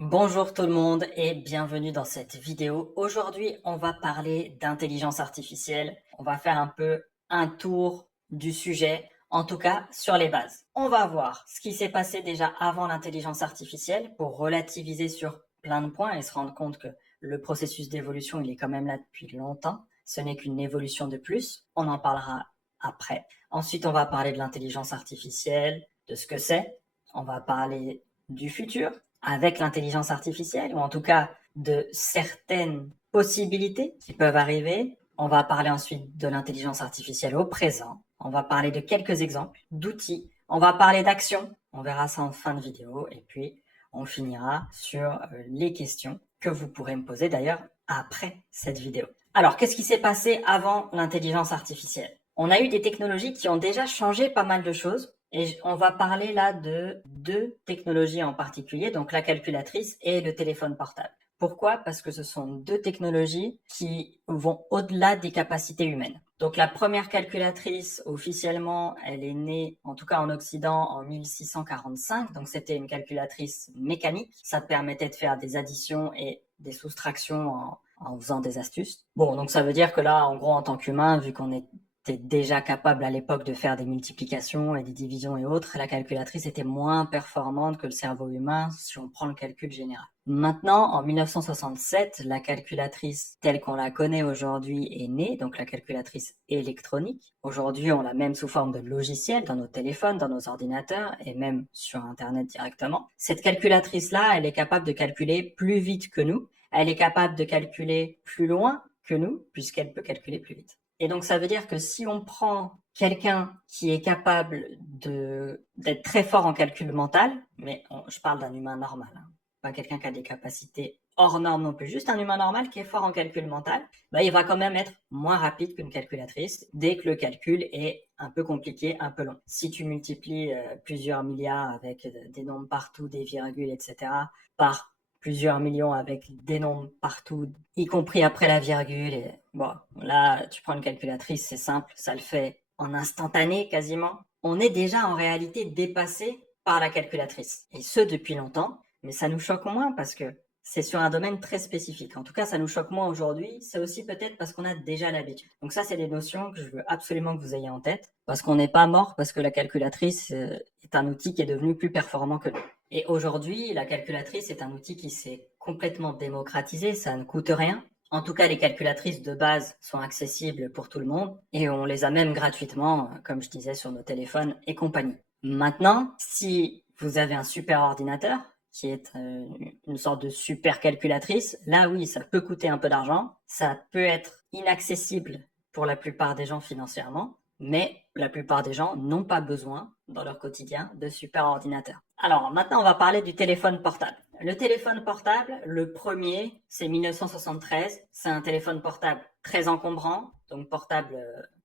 Bonjour tout le monde et bienvenue dans cette vidéo. Aujourd'hui, on va parler d'intelligence artificielle. On va faire un peu un tour du sujet, en tout cas sur les bases. On va voir ce qui s'est passé déjà avant l'intelligence artificielle pour relativiser sur plein de points et se rendre compte que le processus d'évolution, il est quand même là depuis longtemps. Ce n'est qu'une évolution de plus. On en parlera après. Ensuite, on va parler de l'intelligence artificielle, de ce que c'est. On va parler du futur avec l'intelligence artificielle, ou en tout cas de certaines possibilités qui peuvent arriver. On va parler ensuite de l'intelligence artificielle au présent. On va parler de quelques exemples d'outils. On va parler d'actions. On verra ça en fin de vidéo. Et puis, on finira sur les questions que vous pourrez me poser d'ailleurs après cette vidéo. Alors, qu'est-ce qui s'est passé avant l'intelligence artificielle? On a eu des technologies qui ont déjà changé pas mal de choses. Et on va parler là de deux technologies en particulier, donc la calculatrice et le téléphone portable. Pourquoi? Parce que ce sont deux technologies qui vont au-delà des capacités humaines. Donc la première calculatrice, officiellement, elle est née, en tout cas en Occident, en 1645. Donc c'était une calculatrice mécanique. Ça permettait de faire des additions et des soustractions en faisant des astuces. Bon, donc ça veut dire que là, en gros, en tant qu'humain, vu qu'on est déjà capable à l'époque de faire des multiplications et des divisions et autres, la calculatrice était moins performante que le cerveau humain si on prend le calcul général. Maintenant, en 1967, la calculatrice telle qu'on la connaît aujourd'hui est née, donc la calculatrice électronique. Aujourd'hui, on l'a même sous forme de logiciel dans nos téléphones, dans nos ordinateurs et même sur Internet directement. Cette calculatrice-là, elle est capable de calculer plus vite que nous. Elle est capable de calculer plus loin que nous, puisqu'elle peut calculer plus vite. Et donc, ça veut dire que si on prend quelqu'un qui est capable d'être très fort en calcul mental, mais je parle d'un humain normal, hein, pas quelqu'un qui a des capacités hors normes non plus, juste un humain normal qui est fort en calcul mental, bah, il va quand même être moins rapide qu'une calculatrice dès que le calcul est un peu compliqué, un peu long. Si tu multiplies plusieurs milliards avec des nombres partout, des virgules, etc., par plusieurs millions avec des nombres partout, y compris après la virgule. Et bon, là, tu prends une calculatrice, c'est simple, ça le fait en instantané quasiment. On est déjà en réalité dépassé par la calculatrice. Et ce, depuis longtemps. Mais ça nous choque moins parce que c'est sur un domaine très spécifique. En tout cas, ça nous choque moins aujourd'hui. C'est aussi peut-être parce qu'on a déjà l'habitude. Donc ça, c'est des notions que je veux absolument que vous ayez en tête parce qu'on n'est pas mort parce que la calculatrice est un outil qui est devenu plus performant que nous. Et aujourd'hui, la calculatrice est un outil qui s'est complètement démocratisé, ça ne coûte rien. En tout cas, les calculatrices de base sont accessibles pour tout le monde et on les a même gratuitement, comme je disais, sur nos téléphones et compagnie. Maintenant, si vous avez un super ordinateur, qui est une sorte de super calculatrice, là oui, ça peut coûter un peu d'argent, ça peut être inaccessible pour la plupart des gens financièrement, mais la plupart des gens n'ont pas besoin dans leur quotidien de super ordinateurs. Alors maintenant, on va parler du téléphone portable. Le téléphone portable, le premier, c'est 1973. C'est un téléphone portable très encombrant, donc portable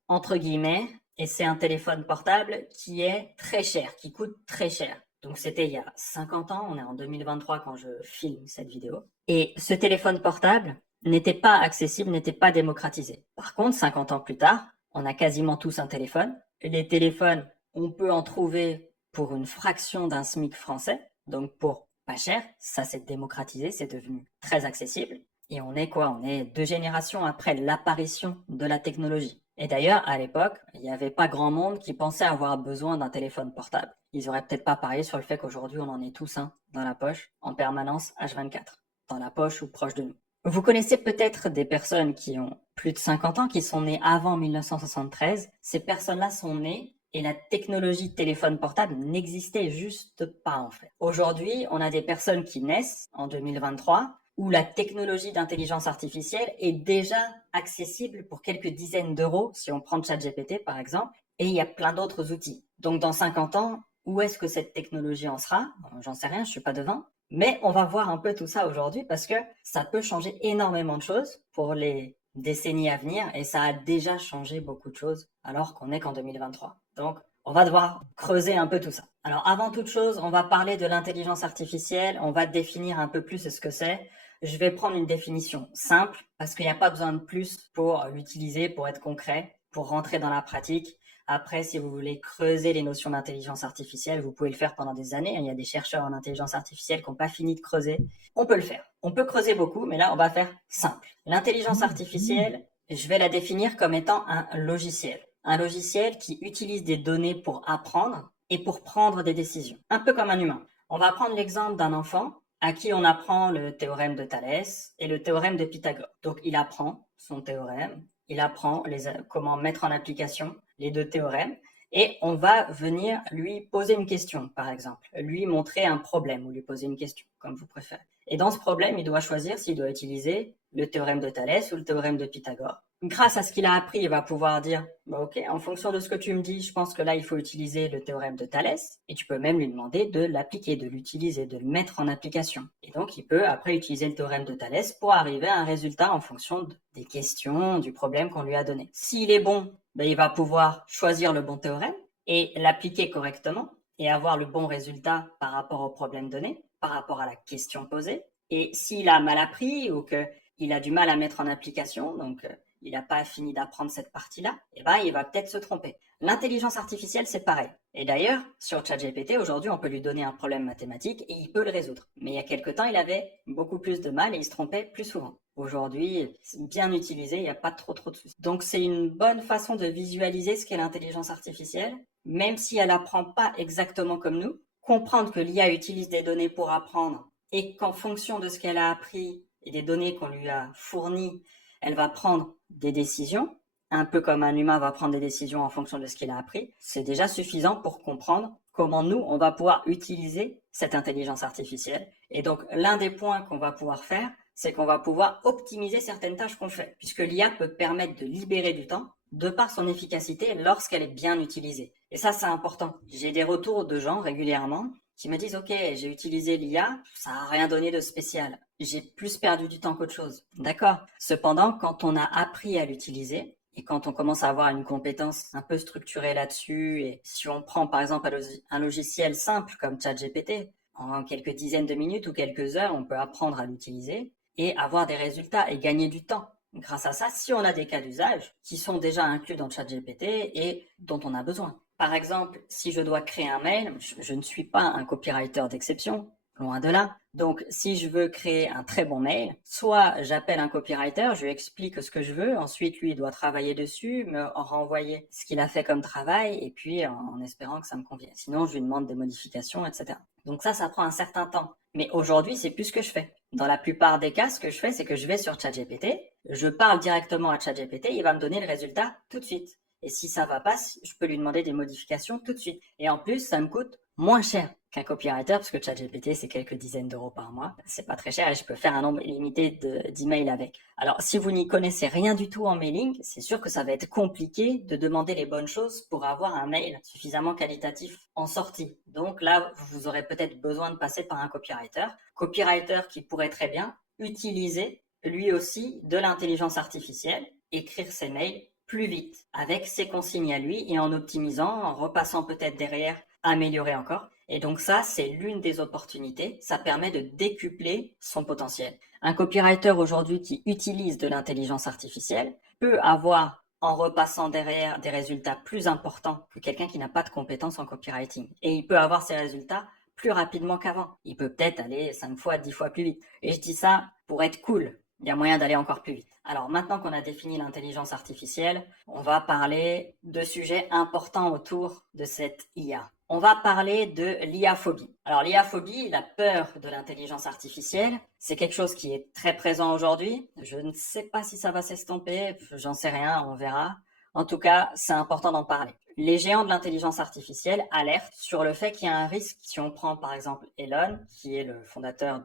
entre guillemets, et c'est un téléphone portable qui est très cher, qui coûte très cher. Donc c'était il y a 50 ans, on est en 2023 quand je filme cette vidéo. Et ce téléphone portable n'était pas accessible, n'était pas démocratisé. Par contre, 50 ans plus tard, on a quasiment tous un téléphone. Les téléphones, on peut en trouver pour une fraction d'un SMIC français, donc pour pas cher. Ça s'est démocratisé, c'est devenu très accessible. Et on est quoi? On est 2 générations après l'apparition de la technologie. Et d'ailleurs, à l'époque, il n'y avait pas grand monde qui pensait avoir besoin d'un téléphone portable. Ils auraient peut-être pas parié sur le fait qu'aujourd'hui on en est tous un dans la poche, en permanence H24, dans la poche ou proche de nous. Vous connaissez peut-être des personnes qui ont plus de 50 ans, qui sont nées avant 1973. Ces personnes-là sont nées et la technologie de téléphone portable n'existait juste pas en fait. Aujourd'hui, on a des personnes qui naissent en 2023 où la technologie d'intelligence artificielle est déjà accessible pour quelques dizaines d'euros, si on prend ChatGPT par exemple, et il y a plein d'autres outils. Donc dans 50 ans, où est-ce que cette technologie en sera? J'en sais rien, je suis pas devin. Mais on va voir un peu tout ça aujourd'hui parce que ça peut changer énormément de choses pour les décennies à venir et ça a déjà changé beaucoup de choses alors qu'on est qu'en 2023. Donc, on va devoir creuser un peu tout ça. Alors, avant toute chose, on va parler de l'intelligence artificielle, on va définir un peu plus ce que c'est. Je vais prendre une définition simple parce qu'il n'y a pas besoin de plus pour l'utiliser, pour être concret, pour rentrer dans la pratique. Après, si vous voulez creuser les notions d'intelligence artificielle, vous pouvez le faire pendant des années. Il y a des chercheurs en intelligence artificielle qui n'ont pas fini de creuser. On peut le faire. On peut creuser beaucoup, mais là, on va faire simple. L'intelligence artificielle, je vais la définir comme étant un logiciel. Un logiciel qui utilise des données pour apprendre et pour prendre des décisions. Un peu comme un humain. On va prendre l'exemple d'un enfant à qui on apprend le théorème de Thalès et le théorème de Pythagore. Donc, il apprend son théorème, il apprend comment mettre en application les deux théorèmes, et on va venir lui poser une question, par exemple, lui montrer un problème ou lui poser une question, comme vous préférez. Et dans ce problème, il doit choisir s'il doit utiliser le théorème de Thalès ou le théorème de Pythagore. Grâce à ce qu'il a appris, il va pouvoir dire ok, en fonction de ce que tu me dis, je pense que là, il faut utiliser le théorème de Thalès. Et tu peux même lui demander de l'appliquer, de l'utiliser, de le mettre en application. Et donc, il peut après utiliser le théorème de Thalès pour arriver à un résultat en fonction des questions, du problème qu'on lui a donné. S'il est bon, il va pouvoir choisir le bon théorème et l'appliquer correctement et avoir le bon résultat par rapport au problème donné, par rapport à la question posée. Et s'il a mal appris ou qu'il a du mal à mettre en application, donc il n'a pas fini d'apprendre cette partie-là, il va peut-être se tromper. L'intelligence artificielle, c'est pareil. Et d'ailleurs, sur ChatGPT, aujourd'hui, on peut lui donner un problème mathématique et il peut le résoudre. Mais il y a quelques temps, il avait beaucoup plus de mal et il se trompait plus souvent. Aujourd'hui, c'est bien utilisé, il n'y a pas trop de soucis. Donc, c'est une bonne façon de visualiser ce qu'est l'intelligence artificielle, même si elle n'apprend pas exactement comme nous. Comprendre que l'IA utilise des données pour apprendre et qu'en fonction de ce qu'elle a appris et des données qu'on lui a fournies, elle va prendre des décisions, un peu comme un humain va prendre des décisions en fonction de ce qu'il a appris. C'est déjà suffisant pour comprendre comment nous, on va pouvoir utiliser cette intelligence artificielle. Et donc, l'un des points qu'on va pouvoir faire, c'est qu'on va pouvoir optimiser certaines tâches qu'on fait, puisque l'IA peut permettre de libérer du temps de par son efficacité lorsqu'elle est bien utilisée. Et ça, c'est important. J'ai des retours de gens régulièrement qui me disent « Ok, j'ai utilisé l'IA, ça n'a rien donné de spécial. J'ai plus perdu du temps qu'autre chose. » D'accord. Cependant, quand on a appris à l'utiliser, et quand on commence à avoir une compétence un peu structurée là-dessus, et si on prend par exemple un logiciel simple comme ChatGPT, en quelques dizaines de minutes ou quelques heures, on peut apprendre à l'utiliser et avoir des résultats et gagner du temps. Grâce à ça, si on a des cas d'usage qui sont déjà inclus dans ChatGPT et dont on a besoin. Par exemple, si je dois créer un mail, je ne suis pas un copywriter d'exception, loin de là. Donc, si je veux créer un très bon mail, soit j'appelle un copywriter, je lui explique ce que je veux, ensuite lui il doit travailler dessus, me renvoyer ce qu'il a fait comme travail, et puis en espérant que ça me convienne. Sinon, je lui demande des modifications, etc. Donc ça prend un certain temps. Mais aujourd'hui, c'est plus ce que je fais. Dans la plupart des cas, ce que je fais, c'est que je vais sur ChatGPT, je parle directement à ChatGPT, il va me donner le résultat tout de suite. Et si ça va pas, je peux lui demander des modifications tout de suite. Et en plus, ça me coûte moins cher qu'un copywriter, parce que ChatGPT, c'est quelques dizaines d'euros par mois. C'est pas très cher et je peux faire un nombre illimité d'emails avec. Alors, si vous n'y connaissez rien du tout en mailing, c'est sûr que ça va être compliqué de demander les bonnes choses pour avoir un mail suffisamment qualitatif en sortie. Donc là, vous aurez peut-être besoin de passer par un copywriter. Copywriter qui pourrait très bien utiliser lui aussi de l'intelligence artificielle, écrire ses mails plus vite avec ses consignes à lui et en optimisant, en repassant peut-être derrière, améliorer encore. Et donc ça, c'est l'une des opportunités. Ça permet de décupler son potentiel. Un copywriter aujourd'hui qui utilise de l'intelligence artificielle peut avoir, en repassant derrière, des résultats plus importants que quelqu'un qui n'a pas de compétences en copywriting. Et il peut avoir ses résultats plus rapidement qu'avant. Il peut peut-être aller 5 fois, 10 fois plus vite. Et je dis ça pour être cool. Il y a moyen d'aller encore plus vite. Alors maintenant qu'on a défini l'intelligence artificielle, on va parler de sujets importants autour de cette IA. On va parler de l'IA-phobie. Alors l'IA-phobie, la peur de l'intelligence artificielle, c'est quelque chose qui est très présent aujourd'hui. Je ne sais pas si ça va s'estomper, j'en sais rien, on verra. En tout cas, c'est important d'en parler. Les géants de l'intelligence artificielle alertent sur le fait qu'il y a un risque. Si on prend par exemple Elon, qui est le fondateur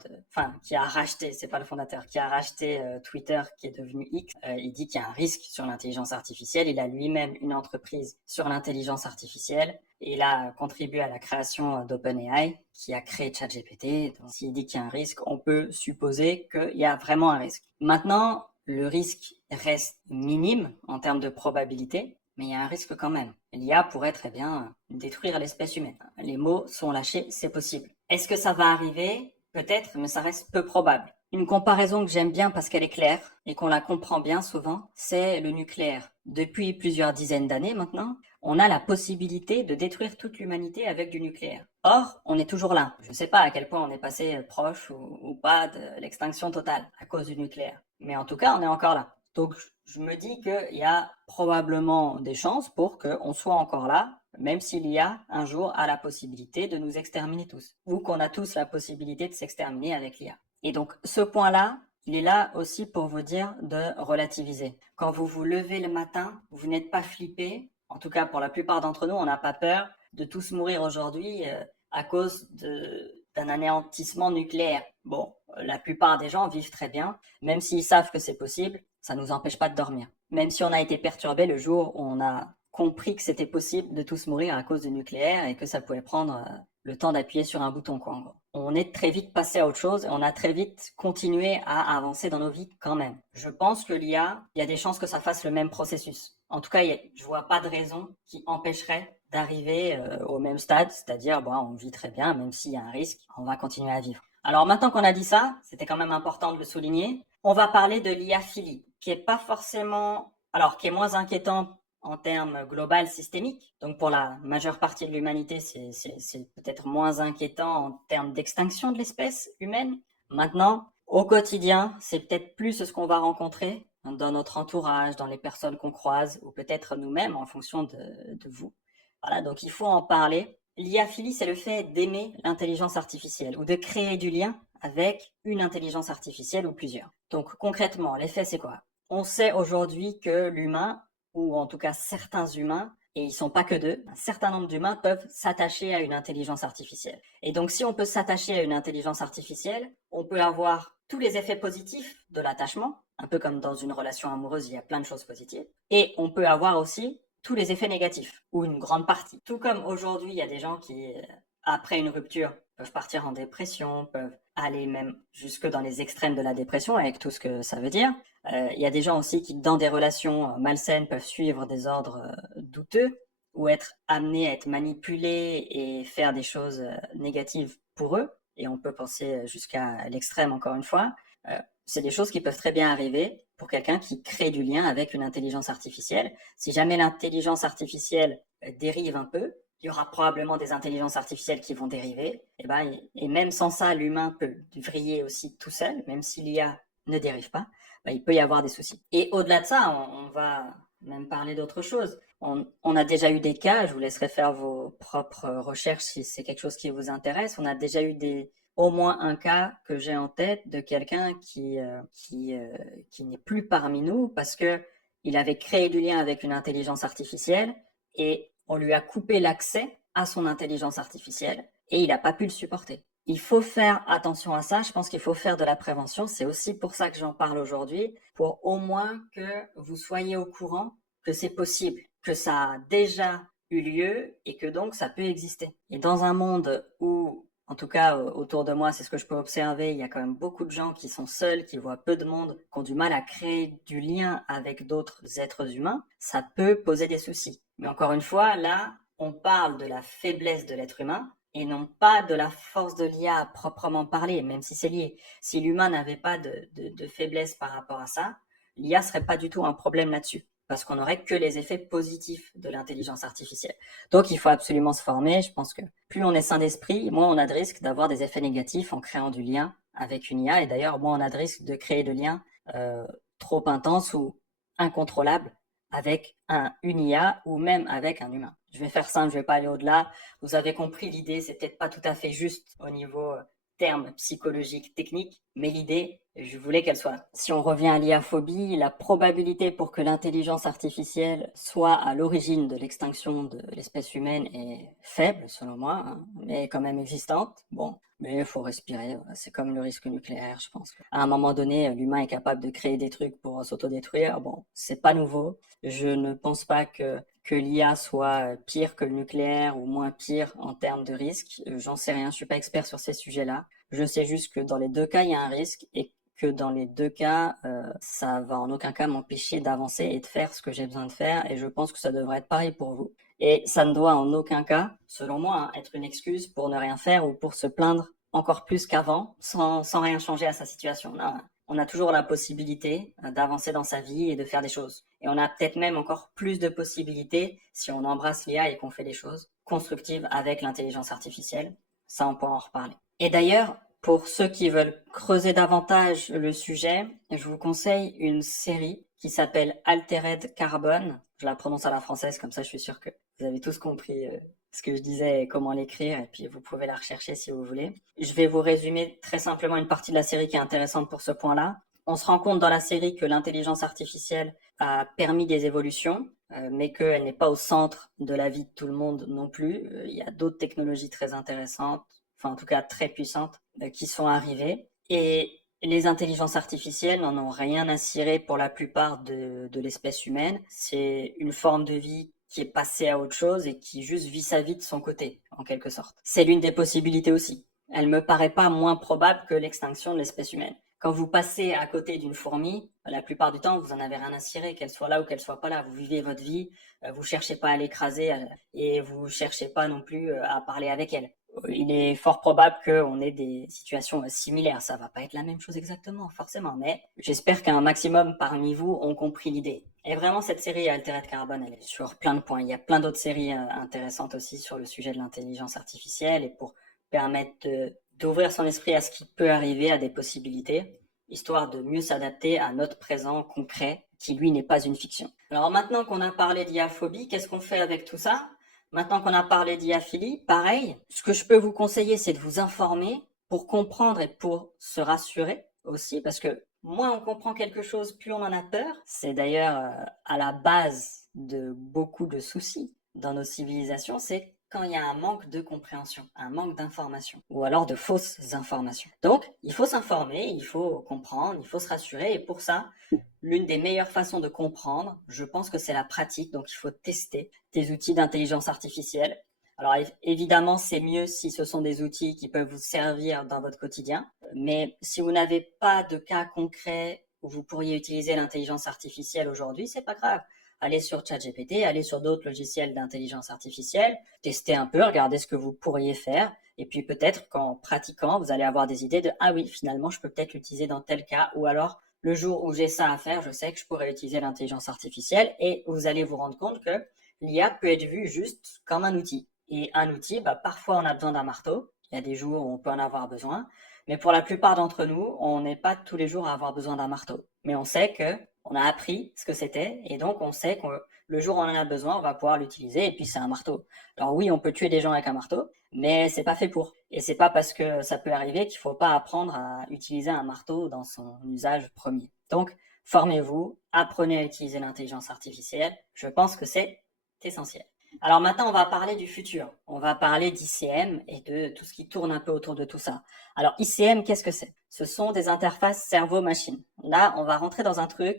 qui a racheté, c'est pas le fondateur, qui a racheté Twitter, qui est devenu X, il dit qu'il y a un risque sur l'intelligence artificielle. Il a lui-même une entreprise sur l'intelligence artificielle. Et il a contribué à la création d'OpenAI, qui a créé ChatGPT. Donc, s'il dit qu'il y a un risque, on peut supposer qu'il y a vraiment un risque. Maintenant, le risque reste minime en termes de probabilité, mais il y a un risque quand même. L'IA pourrait très bien détruire l'espèce humaine. Les mots sont lâchés, c'est possible. Est-ce que ça va arriver? Peut-être, mais ça reste peu probable. Une comparaison que j'aime bien parce qu'elle est claire et qu'on la comprend bien souvent, c'est le nucléaire. depuis plusieurs dizaines d'années maintenant, on a la possibilité de détruire toute l'humanité avec du nucléaire. Or, on est toujours là. Je ne sais pas à quel point on est passé proche ou pas de l'extinction totale à cause du nucléaire. Mais en tout cas, on est encore là. Donc, je me dis qu'il y a probablement des chances pour qu'on soit encore là, même s'il y a un jour à la possibilité de nous exterminer tous, ou qu'on a tous la possibilité de s'exterminer avec l'IA. Et donc, ce point-là, il est là aussi pour vous dire de relativiser. Quand vous vous levez le matin, vous n'êtes pas flippé. En tout cas, pour la plupart d'entre nous, on n'a pas peur de tous mourir aujourd'hui à cause d'un anéantissement nucléaire. Bon, la plupart des gens vivent très bien, même s'ils savent que c'est possible, ça ne nous empêche pas de dormir. Même si on a été perturbé le jour où on a compris que c'était possible de tous mourir à cause du nucléaire et que ça pouvait prendre le temps d'appuyer sur un bouton, quoi, en gros. On est très vite passé à autre chose et on a très vite continué à avancer dans nos vies quand même. Je pense que l'IA, il y a des chances que ça fasse le même processus. En tout cas, je vois pas de raison qui empêcherait d'arriver au même stade, c'est-à-dire, bon, on vit très bien, même s'il y a un risque, on va continuer à vivre. Alors maintenant qu'on a dit ça, c'était quand même important de le souligner, on va parler de l'IA-philie, qui est pas forcément, alors qui est moins inquiétant en termes global systémique. Donc pour la majeure partie de l'humanité, c'est peut-être moins inquiétant en termes d'extinction de l'espèce humaine. Maintenant, au quotidien, c'est peut-être plus ce qu'on va rencontrer dans notre entourage, dans les personnes qu'on croise, ou peut-être nous-mêmes en fonction de vous. Voilà, donc il faut en parler. L'IA-philie, c'est le fait d'aimer l'intelligence artificielle ou de créer du lien avec une intelligence artificielle ou plusieurs. Donc concrètement, l'effet c'est quoi? On sait aujourd'hui que l'humain, ou en tout cas certains humains, et ils sont pas que deux, un certain nombre d'humains peuvent s'attacher à une intelligence artificielle. Et donc si on peut s'attacher à une intelligence artificielle, on peut avoir tous les effets positifs de l'attachement, un peu comme dans une relation amoureuse, il y a plein de choses positives, et on peut avoir aussi tous les effets négatifs, ou une grande partie. Tout comme aujourd'hui, il y a des gens qui, après une rupture, peuvent partir en dépression, peuvent aller même jusque dans les extrêmes de la dépression, avec tout ce que ça veut dire. Il y a des gens aussi qui, dans des relations malsaines, peuvent suivre des ordres douteux, ou être amenés à être manipulés et faire des choses négatives pour eux. Et on peut penser jusqu'à l'extrême, encore une fois. C'est des choses qui peuvent très bien arriver pour quelqu'un qui crée du lien avec une intelligence artificielle. Si jamais l'intelligence artificielle dérive un peu, il y aura probablement des intelligences artificielles qui vont dériver. Et même sans ça, l'humain peut vriller aussi tout seul, même si l'IA ne dérive pas. Il peut y avoir des soucis. Et au-delà de ça, on va même parler d'autre chose. On a déjà eu des cas, je vous laisserai faire vos propres recherches si c'est quelque chose qui vous intéresse. On a déjà eu au moins un cas que j'ai en tête de quelqu'un qui n'est plus parmi nous parce que il avait créé du lien avec une intelligence artificielle et on lui a coupé l'accès à son intelligence artificielle et il n'a pas pu le supporter. Il faut faire attention à ça, je pense qu'il faut faire de la prévention, c'est aussi pour ça que j'en parle aujourd'hui, pour au moins que vous soyez au courant que c'est possible, que ça a déjà eu lieu et que donc ça peut exister. Et dans un monde où, en tout cas autour de moi, c'est ce que je peux observer, il y a quand même beaucoup de gens qui sont seuls, qui voient peu de monde, qui ont du mal à créer du lien avec d'autres êtres humains, ça peut poser des soucis. Mais encore une fois, là, on parle de la faiblesse de l'être humain et non pas de la force de l'IA à proprement parler, même si c'est lié. Si l'humain n'avait pas de faiblesse par rapport à ça, l'IA serait pas du tout un problème là-dessus, parce qu'on n'aurait que les effets positifs de l'intelligence artificielle. Donc il faut absolument se former, je pense que plus on est sain d'esprit, moins on a de risque d'avoir des effets négatifs en créant du lien avec une IA, et d'ailleurs moins on a de risque de créer de liens trop intenses ou incontrôlables avec une IA ou même avec un humain. Je vais faire simple, je vais pas aller au-delà. Vous avez compris l'idée, c'est peut-être pas tout à fait juste au niveau termes psychologiques, techniques, mais l'idée, je voulais qu'elle soit là. Si on revient à l'IA-phobie, la probabilité pour que l'intelligence artificielle soit à l'origine de l'extinction de l'espèce humaine est faible, selon moi, hein, mais quand même existante. Bon, mais il faut respirer, voilà. C'est comme le risque nucléaire, je pense. À un moment donné, l'humain est capable de créer des trucs pour s'autodétruire. Bon, c'est pas nouveau. Je ne pense pas que l'IA soit pire que le nucléaire ou moins pire en termes de risque. J'en sais rien, je suis pas expert sur ces sujets-là. Je sais juste que dans les deux cas, il y a un risque et que dans les deux cas, ça va en aucun cas m'empêcher d'avancer et de faire ce que j'ai besoin de faire. Et je pense que ça devrait être pareil pour vous. Et ça ne doit en aucun cas, selon moi, hein, être une excuse pour ne rien faire ou pour se plaindre encore plus qu'avant sans rien changer à sa situation. Non, on a toujours la possibilité d'avancer dans sa vie et de faire des choses. Et on a peut-être même encore plus de possibilités si on embrasse l'IA et qu'on fait des choses constructives avec l'intelligence artificielle. Ça, on pourra en reparler. Et d'ailleurs, pour ceux qui veulent creuser davantage le sujet, je vous conseille une série qui s'appelle Altered Carbon. Je la prononce à la française, comme ça je suis sûr que vous avez tous compris ce que je disais et comment l'écrire, et puis vous pouvez la rechercher si vous voulez. Je vais vous résumer très simplement une partie de la série qui est intéressante pour ce point-là. On se rend compte dans la série que l'intelligence artificielle a permis des évolutions, mais qu'elle n'est pas au centre de la vie de tout le monde non plus. Il y a d'autres technologies très intéressantes, enfin en tout cas très puissantes, qui sont arrivées. Et les intelligences artificielles n'en ont rien à cirer pour la plupart de l'espèce humaine. C'est une forme de vie qui est passée à autre chose et qui juste vit sa vie de son côté, en quelque sorte. C'est l'une des possibilités aussi. Elle me paraît pas moins probable que l'extinction de l'espèce humaine. Quand vous passez à côté d'une fourmi, la plupart du temps, vous en avez rien à cirer, qu'elle soit là ou qu'elle soit pas là. Vous vivez votre vie, vous cherchez pas à l'écraser et vous cherchez pas non plus à parler avec elle. Il est fort probable qu'on ait des situations similaires. Ça va pas être la même chose exactement, forcément, mais j'espère qu'un maximum parmi vous ont compris l'idée. Et vraiment, cette série Altered Carbon, elle est sur plein de points. Il y a plein d'autres séries intéressantes aussi sur le sujet de l'intelligence artificielle et pour permettre d'ouvrir son esprit à ce qui peut arriver, à des possibilités, histoire de mieux s'adapter à notre présent concret, qui lui n'est pas une fiction. Alors maintenant qu'on a parlé d'IA-phobie, qu'est-ce qu'on fait avec tout ça ? Maintenant qu'on a parlé d'IA-philie, pareil, ce que je peux vous conseiller, c'est de vous informer pour comprendre et pour se rassurer aussi, parce que moins on comprend quelque chose, plus on en a peur. C'est d'ailleurs à la base de beaucoup de soucis dans nos civilisations, c'est quand il y a un manque de compréhension, un manque d'information, ou alors de fausses informations. Donc, il faut s'informer, il faut comprendre, il faut se rassurer, et pour ça, l'une des meilleures façons de comprendre, je pense que c'est la pratique, donc il faut tester des outils d'intelligence artificielle. Alors évidemment, c'est mieux si ce sont des outils qui peuvent vous servir dans votre quotidien, mais si vous n'avez pas de cas concret où vous pourriez utiliser l'intelligence artificielle aujourd'hui, c'est pas grave. Allez sur ChatGPT, allez sur d'autres logiciels d'intelligence artificielle, testez un peu, regardez ce que vous pourriez faire, et puis peut-être qu'en pratiquant, vous allez avoir des idées de « Ah oui, finalement, je peux peut-être l'utiliser dans tel cas », ou alors « Le jour où j'ai ça à faire, je sais que je pourrais utiliser l'intelligence artificielle », et vous allez vous rendre compte que l'IA peut être vue juste comme un outil. Et un outil, parfois on a besoin d'un marteau, il y a des jours où on peut en avoir besoin, mais pour la plupart d'entre nous, on n'est pas tous les jours à avoir besoin d'un marteau. Mais on sait que on a appris ce que c'était, et donc on sait que le jour où on en a besoin, on va pouvoir l'utiliser, et puis c'est un marteau. Alors oui, on peut tuer des gens avec un marteau, mais c'est pas fait pour. Et c'est pas parce que ça peut arriver qu'il faut pas apprendre à utiliser un marteau dans son usage premier. Donc, formez-vous, apprenez à utiliser l'intelligence artificielle. Je pense que c'est essentiel. Alors maintenant, on va parler du futur. On va parler d'ICM et de tout ce qui tourne un peu autour de tout ça. Alors ICM, qu'est-ce que c'est ? Ce sont des interfaces cerveau-machine. Là, on va rentrer dans un truc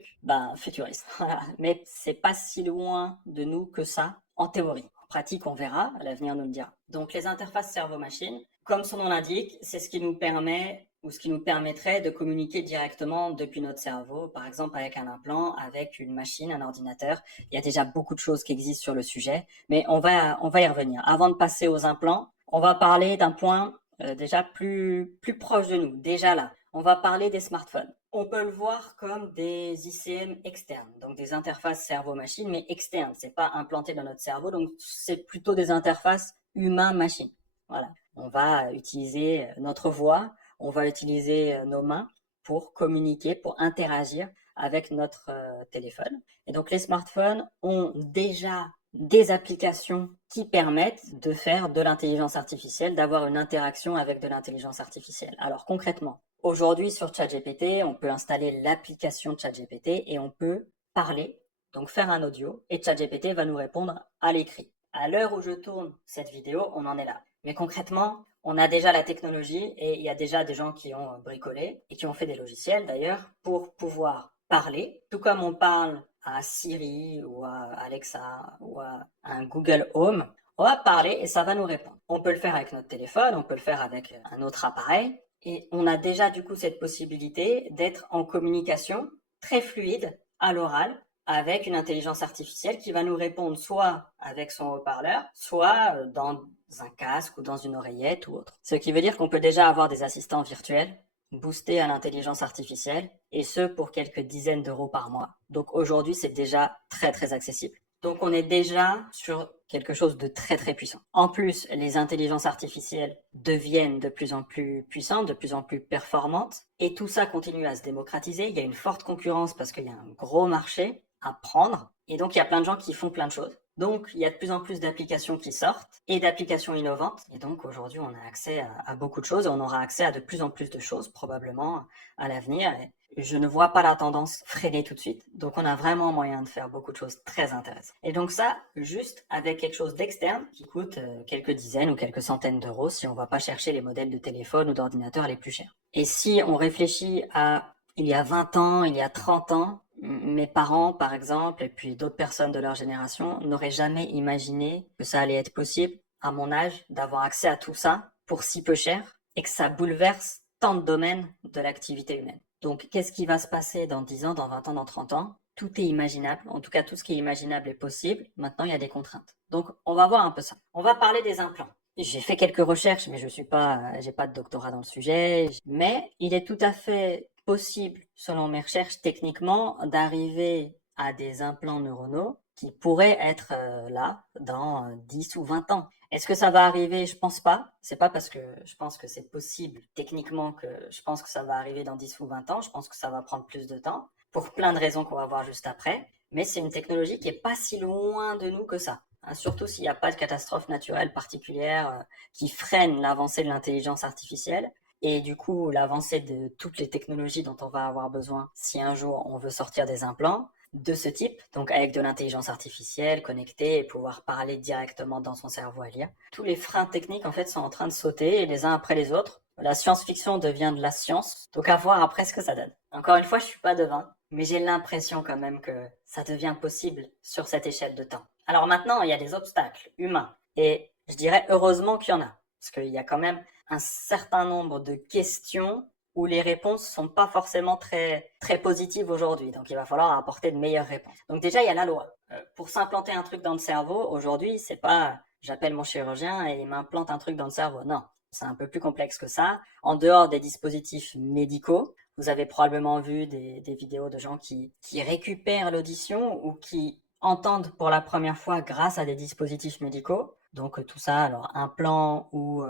futuriste. Voilà. Mais c'est pas si loin de nous que ça en théorie. En pratique, on verra, l'avenir nous le dira. Donc les interfaces cerveau-machine, comme son nom l'indique, c'est ce qui nous permet ou ce qui nous permettrait de communiquer directement depuis notre cerveau, par exemple avec un implant, avec une machine, un ordinateur. Il y a déjà beaucoup de choses qui existent sur le sujet, mais on va y revenir. Avant de passer aux implants, on va parler d'un point déjà plus proche de nous, déjà là. On va parler des smartphones. On peut le voir comme des ICM externes, donc des interfaces cerveau-machine, mais externes. C'est pas implanté dans notre cerveau, donc c'est plutôt des interfaces humain-machine. Voilà. On va utiliser notre voix, on va utiliser nos mains pour communiquer, pour interagir avec notre téléphone. Et donc les smartphones ont déjà des applications qui permettent de faire de l'intelligence artificielle, d'avoir une interaction avec de l'intelligence artificielle. Alors concrètement, aujourd'hui sur ChatGPT, on peut installer l'application ChatGPT et on peut parler, donc faire un audio, et ChatGPT va nous répondre à l'écrit. À l'heure où je tourne cette vidéo, on en est là. Mais concrètement, on a déjà la technologie et il y a déjà des gens qui ont bricolé et qui ont fait des logiciels d'ailleurs pour pouvoir parler, tout comme on parle à Siri ou à Alexa ou à un Google Home. On va parler et ça va nous répondre. On peut le faire avec notre téléphone, on peut le faire avec un autre appareil et on a déjà du coup cette possibilité d'être en communication très fluide à l'oral avec une intelligence artificielle qui va nous répondre soit avec son haut-parleur, soit dans un casque ou dans une oreillette ou autre. Ce qui veut dire qu'on peut déjà avoir des assistants virtuels boostés à l'intelligence artificielle, et ce pour quelques dizaines d'euros par mois. Donc aujourd'hui, c'est déjà très très accessible. Donc on est déjà sur quelque chose de très très puissant. En plus, les intelligences artificielles deviennent de plus en plus puissantes, de plus en plus performantes, et tout ça continue à se démocratiser. Il y a une forte concurrence parce qu'il y a un gros marché à prendre, et donc il y a plein de gens qui font plein de choses. Donc il y a de plus en plus d'applications qui sortent et d'applications innovantes, et donc aujourd'hui on a accès à beaucoup de choses, et on aura accès à de plus en plus de choses probablement à l'avenir. Et je ne vois pas la tendance freiner tout de suite. Donc on a vraiment moyen de faire beaucoup de choses très intéressantes. Et donc ça, juste avec quelque chose d'externe qui coûte quelques dizaines ou quelques centaines d'euros si on ne va pas chercher les modèles de téléphone ou d'ordinateur les plus chers. Et si on réfléchit à il y a 20 ans, il y a 30 ans, mes parents par exemple, et puis d'autres personnes de leur génération, n'auraient jamais imaginé que ça allait être possible, à mon âge, d'avoir accès à tout ça pour si peu cher et que ça bouleverse tant de domaines de l'activité humaine. Donc, qu'est-ce qui va se passer dans 10 ans, dans 20 ans, dans 30 ans? Tout est imaginable. En tout cas, tout ce qui est imaginable est possible. Maintenant, il y a des contraintes. Donc, on va voir un peu ça. On va parler des implants. J'ai fait quelques recherches, mais j'ai pas de doctorat dans le sujet. Mais il est tout à fait possible, selon mes recherches techniquement, d'arriver à des implants neuronaux qui pourraient être là dans 10 ou 20 ans. Est-ce que ça va arriver? Je pense pas. C'est pas parce que je pense que c'est possible techniquement que je pense que ça va arriver dans 10 ou 20 ans. Je pense que ça va prendre plus de temps pour plein de raisons qu'on va voir juste après. Mais c'est une technologie qui est pas si loin de nous que ça. Hein, surtout s'il n'y a pas de catastrophe naturelle particulière qui freine l'avancée de l'intelligence artificielle et du coup l'avancée de toutes les technologies dont on va avoir besoin si un jour on veut sortir des implants de ce type, donc avec de l'intelligence artificielle connectée et pouvoir parler directement dans son cerveau à lire. Tous les freins techniques en fait sont en train de sauter les uns après les autres. La science-fiction devient de la science, donc à voir après ce que ça donne. Encore une fois, je suis pas devin, mais j'ai l'impression quand même que ça devient possible sur cette échelle de temps. Alors maintenant, il y a des obstacles humains, et je dirais heureusement qu'il y en a, parce qu'il y a quand même un certain nombre de questions où les réponses sont pas forcément très très positives aujourd'hui. Donc il va falloir apporter de meilleures réponses. Donc déjà il y a la loi. Pour s'implanter un truc dans le cerveau, aujourd'hui, c'est pas j'appelle mon chirurgien et il m'implante un truc dans le cerveau. Non, c'est un peu plus complexe que ça. En dehors des dispositifs médicaux, vous avez probablement vu des vidéos de gens qui récupèrent l'audition ou qui entendent pour la première fois grâce à des dispositifs médicaux. Donc tout ça, alors implant ou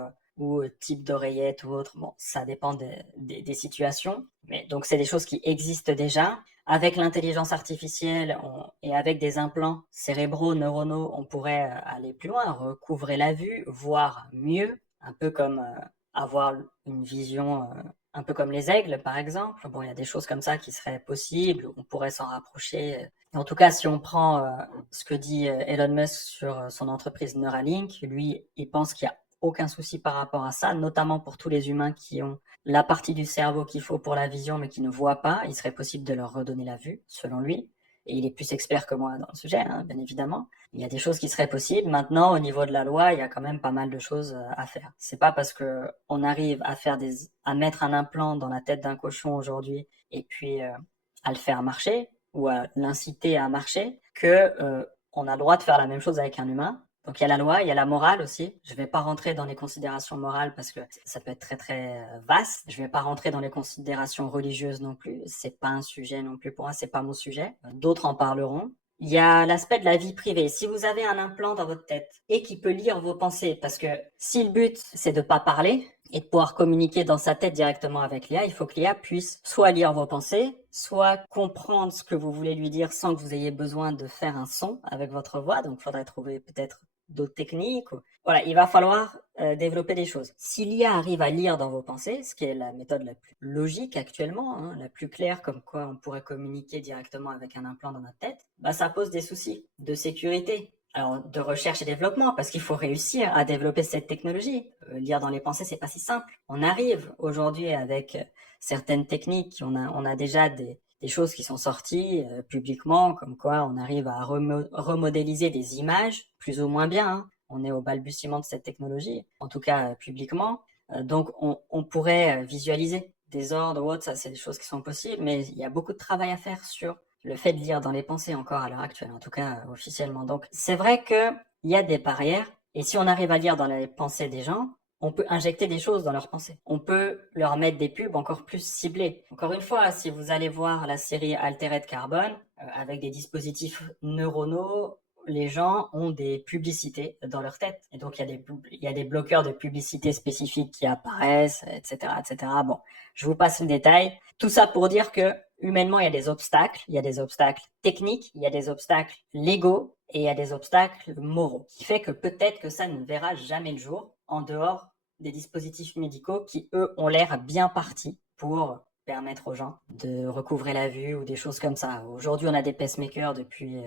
type d'oreillette ou autre. Bon, ça dépend des situations. Mais donc, c'est des choses qui existent déjà. Avec l'intelligence artificielle et avec des implants cérébraux, neuronaux, on pourrait aller plus loin, recouvrer la vue, voir mieux, un peu comme avoir une vision, un peu comme les aigles, par exemple. Bon, il y a des choses comme ça qui seraient possibles, on pourrait s'en rapprocher. En tout cas, si on prend ce que dit Elon Musk sur son entreprise Neuralink, lui, il pense qu'il y a aucun souci par rapport à ça, notamment pour tous les humains qui ont la partie du cerveau qu'il faut pour la vision mais qui ne voient pas. Il serait possible de leur redonner la vue, selon lui. Et il est plus expert que moi dans le sujet, hein, bien évidemment. Il y a des choses qui seraient possibles. Maintenant, au niveau de la loi, il y a quand même pas mal de choses à faire. C'est pas parce que on arrive à mettre un implant dans la tête d'un cochon aujourd'hui et puis à le faire marcher ou à l'inciter à marcher que on a le droit de faire la même chose avec un humain. Donc il y a la loi, il y a la morale aussi. Je ne vais pas rentrer dans les considérations morales parce que ça peut être très très vaste. Je ne vais pas rentrer dans les considérations religieuses non plus. C'est pas un sujet non plus pour moi, c'est pas mon sujet. D'autres en parleront. Il y a l'aspect de la vie privée. Si vous avez un implant dans votre tête et qui peut lire vos pensées, parce que si le but c'est de pas parler et de pouvoir communiquer dans sa tête directement avec l'IA, il faut que l'IA puisse soit lire vos pensées, soit comprendre ce que vous voulez lui dire sans que vous ayez besoin de faire un son avec votre voix. Donc il faudrait trouver peut-être d'autres techniques. Voilà, il va falloir développer des choses. Si l'IA arrive à lire dans vos pensées, ce qui est la méthode la plus logique actuellement, hein, la plus claire, comme quoi on pourrait communiquer directement avec un implant dans notre tête, bah ça pose des soucis de sécurité. Alors de recherche et développement, parce qu'il faut réussir à développer cette technologie. Lire dans les pensées, c'est pas si simple. On arrive aujourd'hui avec certaines techniques, on a déjà des choses qui sont sorties publiquement, comme quoi on arrive à remodéliser des images, plus ou moins bien. Hein. On est au balbutiement de cette technologie, en tout cas publiquement. Donc on pourrait visualiser des ordres ou autres, ça c'est des choses qui sont possibles, mais il y a beaucoup de travail à faire sur le fait de lire dans les pensées encore à l'heure actuelle, en tout cas officiellement. Donc c'est vrai qu'il y a des barrières, et si on arrive à lire dans les pensées des gens, On peut injecter des choses dans leurs pensées. On peut leur mettre des pubs encore plus ciblées. Encore une fois, si vous allez voir la série Altered Carbon, avec des dispositifs neuronaux, les gens ont des publicités dans leur tête. Et donc, il y a des bloqueurs de publicité spécifiques qui apparaissent, etc., etc. Bon, je vous passe le détail. Tout ça pour dire que, humainement, il y a des obstacles. Il y a des obstacles techniques, il y a des obstacles légaux et il y a des obstacles moraux. Qui fait que peut-être que ça ne verra jamais le jour en dehors des dispositifs médicaux qui, eux, ont l'air bien partis pour permettre aux gens de recouvrer la vue ou des choses comme ça. Aujourd'hui, on a des pacemakers depuis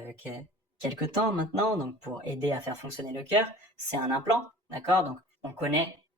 quelques temps maintenant, donc pour aider à faire fonctionner le cœur, c'est un implant, d'accord? Donc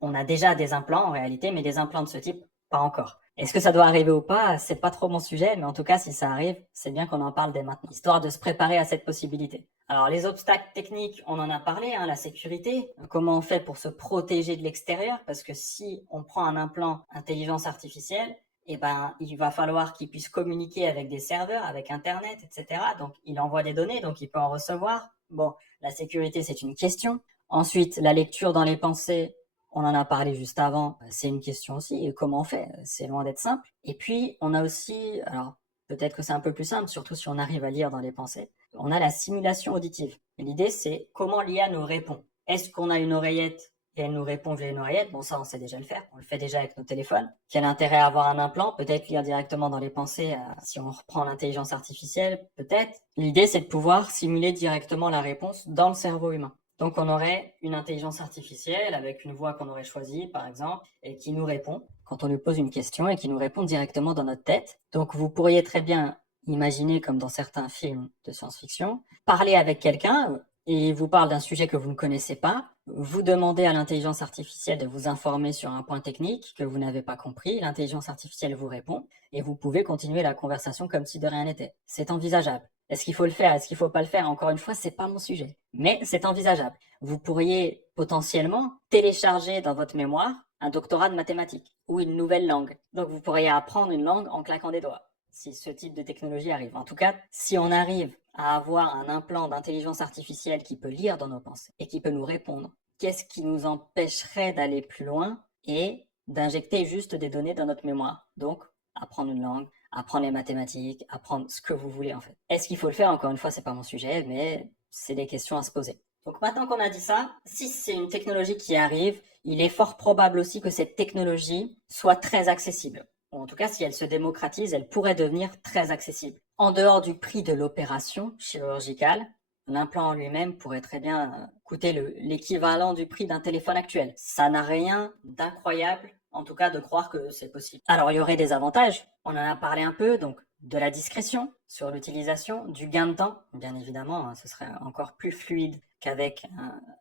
on a déjà des implants en réalité, mais des implants de ce type, pas encore. Est-ce que ça doit arriver ou pas? C'est pas trop mon sujet, mais en tout cas, si ça arrive, c'est bien qu'on en parle dès maintenant, histoire de se préparer à cette possibilité. Alors, les obstacles techniques, on en a parlé, hein, la sécurité. Comment on fait pour se protéger de l'extérieur? Parce que si on prend un implant intelligence artificielle, eh ben, il va falloir qu'il puisse communiquer avec des serveurs, avec Internet, etc. Donc, il envoie des données, donc il peut en recevoir. Bon, la sécurité, c'est une question. Ensuite, la lecture dans les pensées, on en a parlé juste avant, c'est une question aussi. Et comment on fait? C'est loin d'être simple. Et puis, on a aussi, alors peut-être que c'est un peu plus simple, surtout si on arrive à lire dans les pensées, on a la simulation auditive. L'idée, c'est comment l'IA nous répond. Est-ce qu'on a une oreillette et elle nous répond via une oreillette? Bon, ça, on sait déjà le faire. On le fait déjà avec nos téléphones. Quel intérêt à avoir un implant? Peut-être lire directement dans les pensées, si on reprend l'intelligence artificielle, peut-être. L'idée, c'est de pouvoir simuler directement la réponse dans le cerveau humain. Donc, on aurait une intelligence artificielle avec une voix qu'on aurait choisie, par exemple, et qui nous répond quand on lui pose une question et qui nous répond directement dans notre tête. Donc, vous pourriez très bien imaginer, comme dans certains films de science-fiction, parler avec quelqu'un et il vous parle d'un sujet que vous ne connaissez pas. Vous demandez à l'intelligence artificielle de vous informer sur un point technique que vous n'avez pas compris. L'intelligence artificielle vous répond et vous pouvez continuer la conversation comme si de rien n'était. C'est envisageable. Est-ce qu'il faut le faire? Est-ce qu'il faut pas le faire? Encore une fois, c'est pas mon sujet. Mais c'est envisageable. Vous pourriez potentiellement télécharger dans votre mémoire un doctorat de mathématiques ou une nouvelle langue. Donc vous pourriez apprendre une langue en claquant des doigts, si ce type de technologie arrive. En tout cas, si on arrive à avoir un implant d'intelligence artificielle qui peut lire dans nos pensées et qui peut nous répondre, qu'est-ce qui nous empêcherait d'aller plus loin et d'injecter juste des données dans notre mémoire? Donc, apprendre une langue, apprendre les mathématiques, apprendre ce que vous voulez en fait. Est-ce qu'il faut le faire? Encore une fois, c'est pas mon sujet, mais c'est des questions à se poser. Donc maintenant qu'on a dit ça, si c'est une technologie qui arrive, il est fort probable aussi que cette technologie soit très accessible. Ou en tout cas, si elle se démocratise, elle pourrait devenir très accessible. En dehors du prix de l'opération chirurgicale, l'implant en lui-même pourrait très bien coûter l'équivalent du prix d'un téléphone actuel. Ça n'a rien d'incroyable, en tout cas de croire que c'est possible. Alors il y aurait des avantages, on en a parlé un peu, donc de la discrétion sur l'utilisation, du gain de temps, bien évidemment, ce serait encore plus fluide qu'avec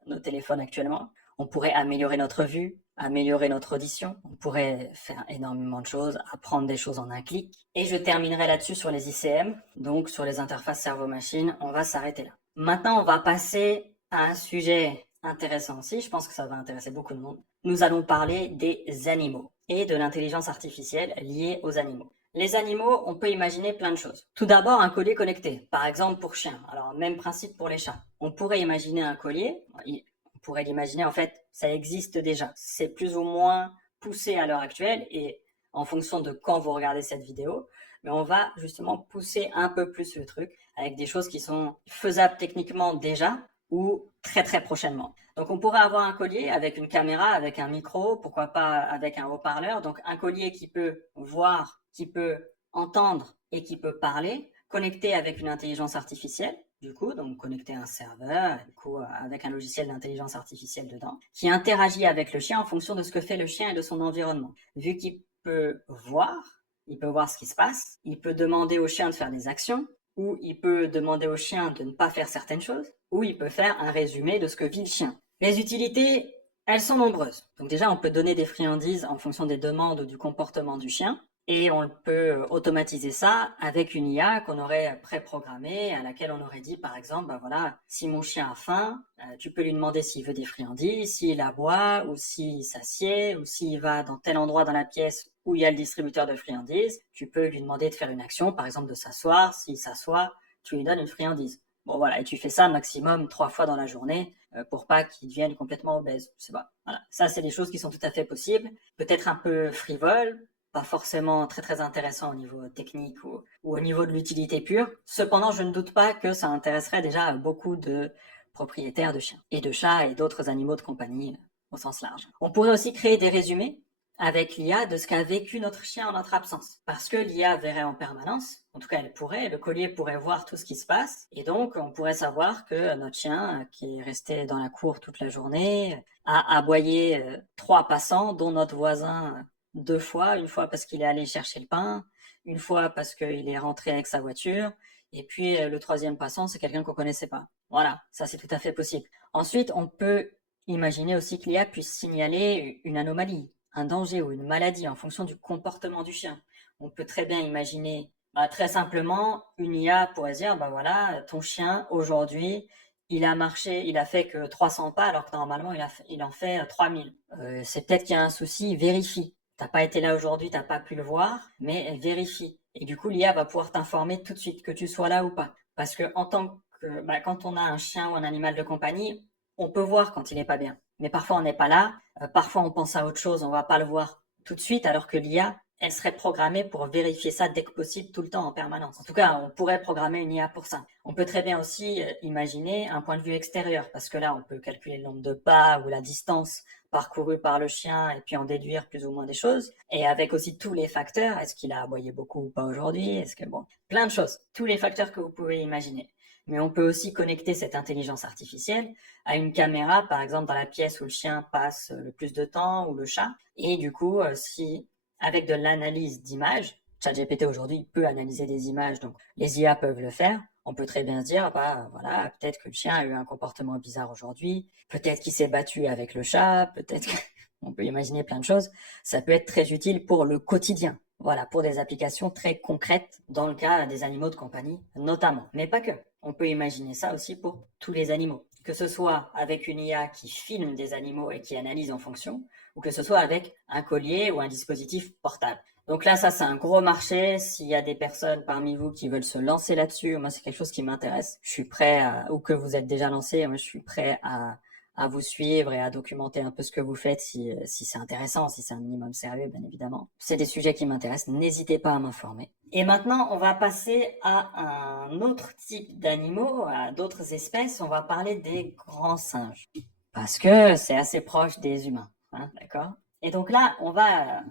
nos téléphones actuellement. On pourrait améliorer notre vue, améliorer notre audition, on pourrait faire énormément de choses, apprendre des choses en un clic. Et je terminerai là-dessus sur les ICM, donc sur les interfaces cerveau-machine, on va s'arrêter là. Maintenant, on va passer à un sujet intéressant aussi, je pense que ça va intéresser beaucoup de monde. Nous allons parler des animaux et de l'intelligence artificielle liée aux animaux. Les animaux, on peut imaginer plein de choses. Tout d'abord, un collier connecté, par exemple pour chiens. Alors, même principe pour les chats. On pourrait imaginer un collier, on pourrait l'imaginer, en fait, ça existe déjà. C'est plus ou moins poussé à l'heure actuelle et en fonction de quand vous regardez cette vidéo, mais on va justement pousser un peu plus le truc avec des choses qui sont faisables techniquement déjà ou très très prochainement. Donc on pourrait avoir un collier avec une caméra, avec un micro, pourquoi pas avec un haut-parleur. Donc un collier qui peut voir, qui peut entendre et qui peut parler, connecté avec une intelligence artificielle, du coup, donc connecté à un serveur, du coup, avec un logiciel d'intelligence artificielle dedans, qui interagit avec le chien en fonction de ce que fait le chien et de son environnement. Vu qu'il peut voir ce qui se passe, il peut demander au chien de faire des actions, ou il peut demander au chien de ne pas faire certaines choses, ou il peut faire un résumé de ce que vit le chien. Les utilités, elles sont nombreuses. Donc déjà, on peut donner des friandises en fonction des demandes ou du comportement du chien. Et on peut automatiser ça avec une IA qu'on aurait préprogrammée, à laquelle on aurait dit, par exemple, ben voilà, si mon chien a faim, tu peux lui demander s'il veut des friandises, s'il aboie, ou s'il s'assied, ou s'il va dans tel endroit dans la pièce où il y a le distributeur de friandises, tu peux lui demander de faire une action, par exemple de s'asseoir. S'il s'assoit, tu lui donnes une friandise. Bon voilà, et tu fais ça maximum 3 fois dans la journée pour pas qu'il devienne complètement obèse. C'est pas, voilà. Ça, c'est des choses qui sont tout à fait possibles. Peut-être un peu frivoles, pas forcément très très intéressant au niveau technique ou au niveau de l'utilité pure. Cependant, je ne doute pas que ça intéresserait déjà beaucoup de propriétaires de chiens et de chats et d'autres animaux de compagnie au sens large. On pourrait aussi créer des résumés avec l'IA de ce qu'a vécu notre chien en notre absence. Parce que l'IA verrait en permanence, en tout cas elle pourrait, le collier pourrait voir tout ce qui se passe, et donc on pourrait savoir que notre chien, qui est resté dans la cour toute la journée, a aboyé 3 passants, dont notre voisin 2 fois, une fois parce qu'il est allé chercher le pain, une fois parce qu'il est rentré avec sa voiture, et puis le troisième passant, c'est quelqu'un qu'on connaissait pas. Voilà, ça c'est tout à fait possible. Ensuite, on peut imaginer aussi que l'IA puisse signaler une anomalie, un danger ou une maladie en fonction du comportement du chien. On peut très bien imaginer, très simplement, une IA pourrait dire, voilà, ton chien aujourd'hui, il a marché, il a fait que 300 pas alors que normalement il en fait 3000. C'est peut-être qu'il y a un souci, vérifie. T'as pas été là aujourd'hui, t'as pas pu le voir, mais vérifie. Et du coup, l'IA va pouvoir t'informer tout de suite, que tu sois là ou pas. Parce que quand on a un chien ou un animal de compagnie, on peut voir quand il n'est pas bien. Mais parfois on n'est pas là, parfois on pense à autre chose, on va pas le voir tout de suite, alors que l'IA, elle serait programmée pour vérifier ça dès que possible, tout le temps, en permanence. En tout cas, on pourrait programmer une IA pour ça. On peut très bien aussi imaginer un point de vue extérieur, parce que là, on peut calculer le nombre de pas ou la distance parcourue par le chien et puis en déduire plus ou moins des choses. Et avec aussi tous les facteurs, est-ce qu'il a aboyé beaucoup ou pas aujourd'hui? Est-ce que plein de choses, tous les facteurs que vous pouvez imaginer. Mais on peut aussi connecter cette intelligence artificielle à une caméra, par exemple dans la pièce où le chien passe le plus de temps ou le chat. Et du coup, si avec de l'analyse d'images, ChatGPT aujourd'hui peut analyser des images, donc les IA peuvent le faire. On peut très bien se dire, voilà, peut-être que le chien a eu un comportement bizarre aujourd'hui, peut-être qu'il s'est battu avec le chat, peut-être qu'on peut imaginer plein de choses. Ça peut être très utile pour le quotidien. Voilà, pour des applications très concrètes dans le cas des animaux de compagnie notamment, mais pas que. On peut imaginer ça aussi pour tous les animaux, que ce soit avec une IA qui filme des animaux et qui analyse en fonction, ou que ce soit avec un collier ou un dispositif portable. Donc là, ça c'est un gros marché. S'il y a des personnes parmi vous qui veulent se lancer là-dessus, moi c'est quelque chose qui m'intéresse. Je suis prêt ou que vous êtes déjà lancé, moi je suis prêt à vous suivre et à documenter un peu ce que vous faites si c'est intéressant, si c'est un minimum sérieux, bien évidemment. C'est des sujets qui m'intéressent, n'hésitez pas à m'informer. Et maintenant, on va passer à un autre type d'animaux, à d'autres espèces. On va parler des grands singes. Parce que c'est assez proche des humains, hein, d'accord? Et donc là, on va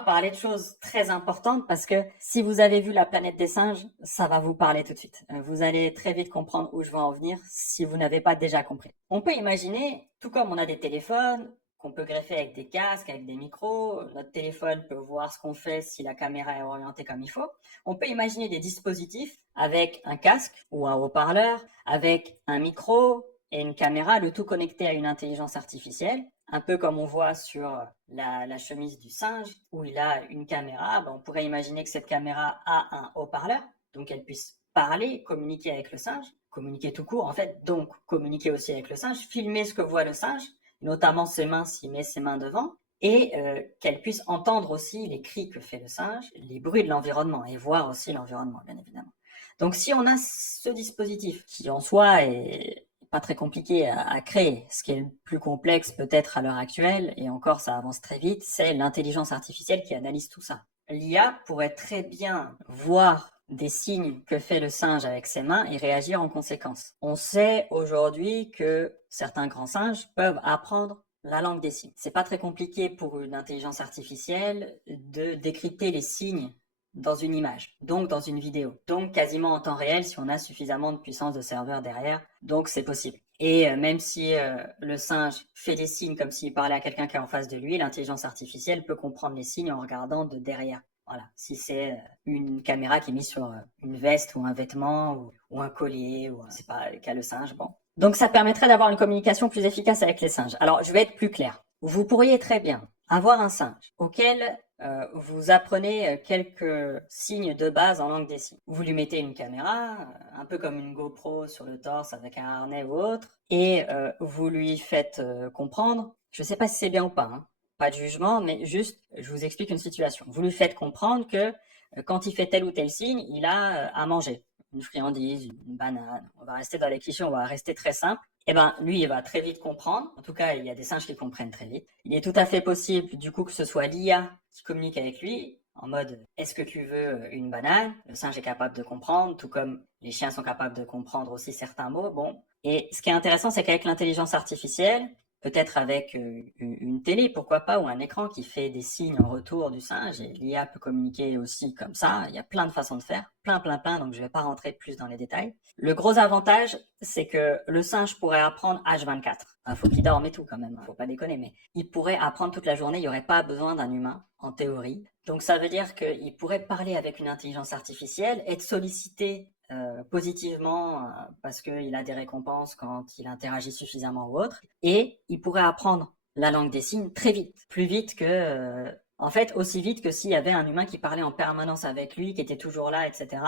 parler de choses très importantes parce que si vous avez vu La planète des singes, ça va vous parler tout de suite. Vous allez très vite comprendre où je veux en venir si vous n'avez pas déjà compris. On peut imaginer, tout comme on a des téléphones, qu'on peut greffer avec des casques, avec des micros, notre téléphone peut voir ce qu'on fait si la caméra est orientée comme il faut. On peut imaginer des dispositifs avec un casque ou un haut-parleur, avec un micro et une caméra, le tout connecté à une intelligence artificielle, un peu comme on voit sur la chemise du singe, où il a une caméra. On pourrait imaginer que cette caméra a un haut-parleur, donc elle puisse parler, communiquer avec le singe, communiquer tout court en fait, donc communiquer aussi avec le singe, filmer ce que voit le singe, notamment ses mains s'il met ses mains devant, et qu'elle puisse entendre aussi les cris que fait le singe, les bruits de l'environnement, et voir aussi l'environnement, bien évidemment. Donc si on a ce dispositif, qui en soi est pas très compliqué à créer, ce qui est le plus complexe peut-être à l'heure actuelle, et encore ça avance très vite, c'est l'intelligence artificielle qui analyse tout ça. L'IA pourrait très bien voir des signes que fait le singe avec ses mains et réagir en conséquence. On sait aujourd'hui que certains grands singes peuvent apprendre la langue des signes. C'est pas très compliqué pour une intelligence artificielle de décrypter les signes dans une image, donc dans une vidéo, donc quasiment en temps réel si on a suffisamment de puissance de serveur derrière, donc c'est possible. Et même si le singe fait des signes comme s'il parlait à quelqu'un qui est en face de lui, l'intelligence artificielle peut comprendre les signes en regardant de derrière. Voilà, si c'est une caméra qui est mise sur une veste ou un vêtement ou un collier ou c'est pas qu'a le singe, bon. Donc ça permettrait d'avoir une communication plus efficace avec les singes. Alors je vais être plus clair. Vous pourriez très bien avoir un singe auquel vous apprenez quelques signes de base en langue des signes. Vous lui mettez une caméra, un peu comme une GoPro sur le torse avec un harnais ou autre, et vous lui faites comprendre, je ne sais pas si c'est bien ou pas, hein, pas de jugement, mais juste, je vous explique une situation. Vous lui faites comprendre que quand il fait tel ou tel signe, il a à manger. une friandise, une banane, on va rester dans les clichés, on va rester très simple, eh ben, lui, il va très vite comprendre. En tout cas, il y a des singes qui comprennent très vite. Il est tout à fait possible, du coup, que ce soit l'IA qui communique avec lui, en mode, est-ce que tu veux une banane? Le singe est capable de comprendre, tout comme les chiens sont capables de comprendre aussi certains mots. Bon. Et ce qui est intéressant, c'est qu'avec l'intelligence artificielle, peut-être avec une télé, pourquoi pas, ou un écran qui fait des signes en retour du singe, et l'IA peut communiquer aussi comme ça. Il y a plein de façons de faire, plein, donc je ne vais pas rentrer plus dans les détails. Le gros avantage, c'est que le singe pourrait apprendre H24. Il faut qu'il dorme et tout quand même, faut pas déconner, mais il pourrait apprendre toute la journée, il n'y aurait pas besoin d'un humain, en théorie. Donc ça veut dire qu'il pourrait parler avec une intelligence artificielle, être sollicité positivement parce qu'il a des récompenses quand il interagit suffisamment ou autre, et il pourrait apprendre la langue des signes très vite, plus vite que, en fait, aussi vite que s'il y avait un humain qui parlait en permanence avec lui, qui était toujours là, etc.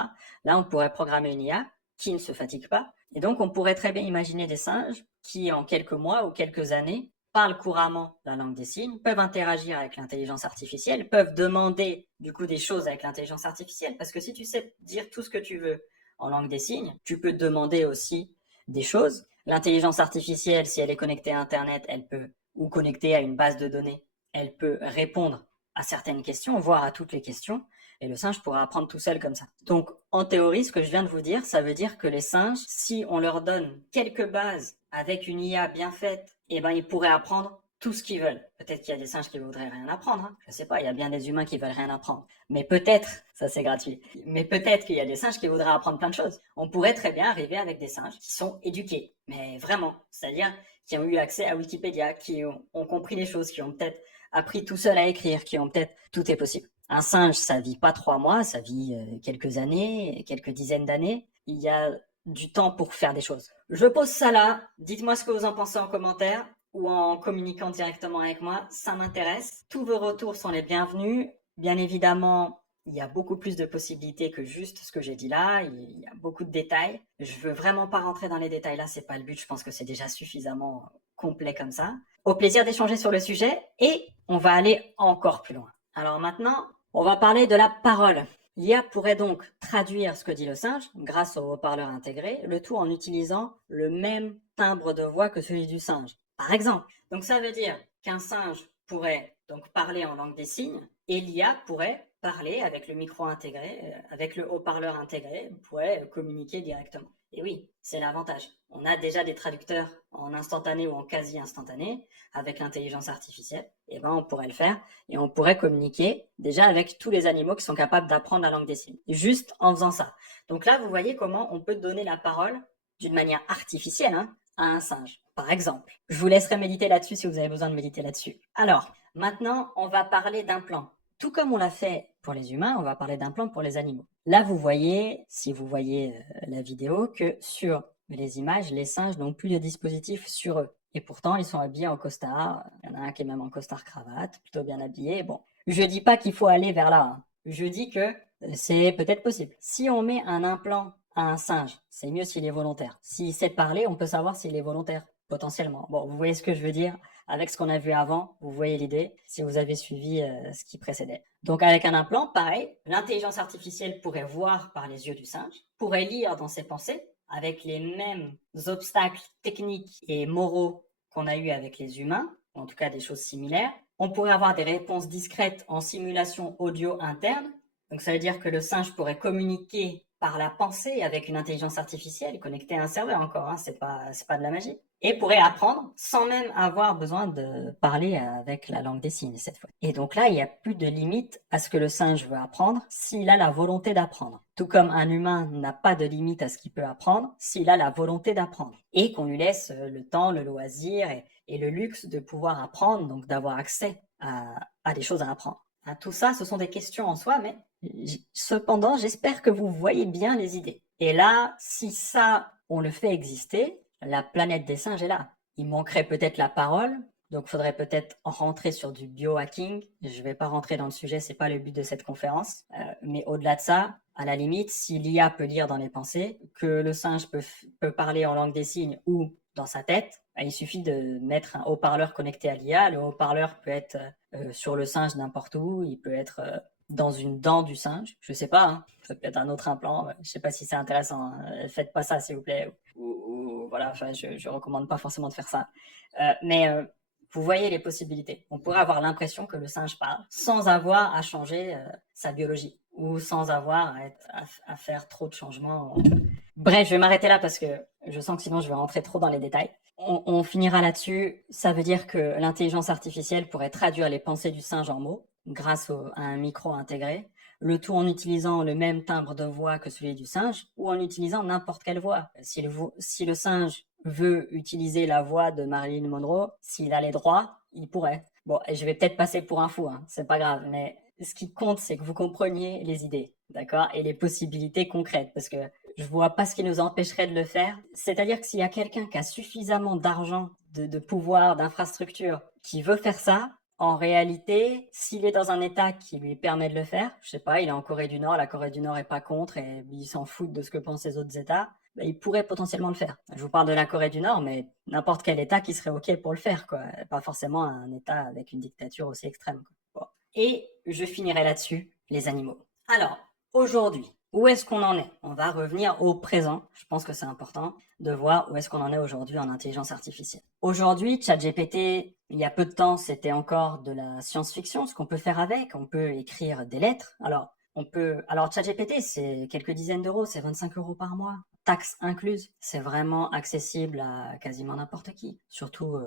Là, on pourrait programmer une IA qui ne se fatigue pas, et donc on pourrait très bien imaginer des singes qui, en quelques mois ou quelques années, parlent couramment la langue des signes, peuvent interagir avec l'intelligence artificielle, peuvent demander du coup des choses avec l'intelligence artificielle, parce que si tu sais dire tout ce que tu veux en langue des signes, tu peux demander aussi des choses. L'intelligence artificielle, si elle est connectée à Internet, elle peut, ou connectée à une base de données, elle peut répondre à certaines questions, voire à toutes les questions, et le singe pourra apprendre tout seul comme ça. Donc, en théorie, ce que je viens de vous dire, ça veut dire que les singes, si on leur donne quelques bases avec une IA bien faite, eh ben, ils pourraient apprendre tout ce qu'ils veulent. Peut-être qu'il y a des singes qui voudraient rien apprendre, hein. Je sais pas, il y a bien des humains qui veulent rien apprendre. Mais peut-être, ça c'est gratuit, mais peut-être qu'il y a des singes qui voudraient apprendre plein de choses. On pourrait très bien arriver avec des singes qui sont éduqués, mais vraiment, c'est-à-dire qui ont eu accès à Wikipédia, qui ont compris les choses, qui ont peut-être appris tout seul à écrire, qui ont peut-être... Tout est possible. Un singe, ça vit pas 3 mois, ça vit quelques années, quelques dizaines d'années. Il y a du temps pour faire des choses. Je pose ça là, dites-moi ce que vous en pensez en commentaire ou en communiquant directement avec moi, ça m'intéresse. Tous vos retours sont les bienvenus. Bien évidemment, il y a beaucoup plus de possibilités que juste ce que j'ai dit là, il y a beaucoup de détails. Je veux vraiment pas rentrer dans les détails là, c'est pas le but, je pense que c'est déjà suffisamment complet comme ça. Au plaisir d'échanger sur le sujet et on va aller encore plus loin. Alors maintenant, on va parler de la parole. L'IA pourrait donc traduire ce que dit le singe grâce au haut-parleur intégré, le tout en utilisant le même timbre de voix que celui du singe. Par exemple, donc ça veut dire qu'un singe pourrait donc parler en langue des signes et l'IA pourrait parler avec le micro intégré, avec le haut-parleur intégré, pourrait communiquer directement. Et oui, c'est l'avantage. On a déjà des traducteurs en instantané ou en quasi instantané avec l'intelligence artificielle. Et ben on pourrait le faire et on pourrait communiquer déjà avec tous les animaux qui sont capables d'apprendre la langue des signes, juste en faisant ça. Donc là, vous voyez comment on peut donner la parole d'une manière artificielle, hein, à un singe, par exemple. Je vous laisserai méditer là-dessus si vous avez besoin de méditer là-dessus. Alors, maintenant, on va parler d'implants. Tout comme on l'a fait pour les humains, on va parler d'implants pour les animaux. Là, vous voyez, si vous voyez la vidéo, que sur les images, les singes n'ont plus de dispositif sur eux. Et pourtant, ils sont habillés en costard. Il y en a un qui est même en costard-cravate, plutôt bien habillé. Bon, je dis pas qu'il faut aller vers là, hein. Je dis que c'est peut-être possible. Si on met un implant à un singe, c'est mieux s'il est volontaire. S'il sait parler, on peut savoir s'il est volontaire, potentiellement. Bon, vous voyez ce que je veux dire? Avec ce qu'on a vu avant, vous voyez l'idée, si vous avez suivi ce qui précédait. Donc avec un implant, pareil, l'intelligence artificielle pourrait voir par les yeux du singe, pourrait lire dans ses pensées, avec les mêmes obstacles techniques et moraux qu'on a eu avec les humains, ou en tout cas des choses similaires. On pourrait avoir des réponses discrètes en simulation audio interne. Donc ça veut dire que le singe pourrait communiquer par la pensée avec une intelligence artificielle connectée à un serveur encore, hein, c'est pas de la magie. Et pourrait apprendre sans même avoir besoin de parler avec la langue des signes cette fois. Et donc là, il n'y a plus de limite à ce que le singe veut apprendre s'il a la volonté d'apprendre. Tout comme un humain n'a pas de limite à ce qu'il peut apprendre s'il a la volonté d'apprendre. Et qu'on lui laisse le temps, le loisir et le luxe de pouvoir apprendre, donc d'avoir accès à des choses à apprendre. Hein, tout ça, ce sont des questions en soi, mais cependant, j'espère que vous voyez bien les idées. Et là, si ça, on le fait exister, la planète des singes est là. Il manquerait peut-être la parole, donc il faudrait peut-être rentrer sur du biohacking. Je ne vais pas rentrer dans le sujet, c'est pas le but de cette conférence. Mais au-delà de ça, à la limite, si l'IA peut lire dans les pensées, que le singe peut parler en langue des signes ou dans sa tête, il suffit de mettre un haut-parleur connecté à l'IA. Le haut-parleur peut être sur le singe n'importe où, il peut être dans une dent du singe. Je sais pas, hein, ça peut être un autre implant. Je sais pas si c'est intéressant, hein. Faites pas ça, s'il vous plaît. Ou voilà, enfin, je recommande pas forcément de faire ça. Mais vous voyez les possibilités. On pourrait avoir l'impression que le singe parle sans avoir à changer sa biologie ou sans avoir à faire trop de changements. Bref, je vais m'arrêter là parce que je sens que sinon je vais rentrer trop dans les détails. On finira là-dessus. Ça veut dire que l'intelligence artificielle pourrait traduire les pensées du singe en mots grâce à un micro intégré, le tout en utilisant le même timbre de voix que celui du singe ou en utilisant n'importe quelle voix. Si le singe veut utiliser la voix de Marilyn Monroe, s'il a les droits, il pourrait. Bon, et je vais peut-être passer pour un fou, hein, c'est pas grave, mais ce qui compte, c'est que vous compreniez les idées, d'accord, et les possibilités concrètes, parce que je vois pas ce qui nous empêcherait de le faire. C'est-à-dire que s'il y a quelqu'un qui a suffisamment d'argent, de pouvoir, d'infrastructure, qui veut faire ça, en réalité, s'il est dans un état qui lui permet de le faire, je sais pas, il est en Corée du Nord, la Corée du Nord est pas contre et il s'en fout de ce que pensent les autres états, bah, il pourrait potentiellement le faire. Je vous parle de la Corée du Nord, mais n'importe quel état qui serait OK pour le faire, quoi. Pas forcément un état avec une dictature aussi extrême, quoi. Bon. Et je finirai là-dessus, les animaux. Alors, aujourd'hui, où est-ce qu'on en est? On va revenir au présent. Je pense que c'est important de voir où est-ce qu'on en est aujourd'hui en intelligence artificielle. Aujourd'hui, ChatGPT, il y a peu de temps, c'était encore de la science-fiction. Ce qu'on peut faire avec, on peut écrire des lettres. Alors ChatGPT, c'est quelques dizaines d'euros, c'est 25 euros par mois, taxes incluses. C'est vraiment accessible à quasiment n'importe qui. Surtout,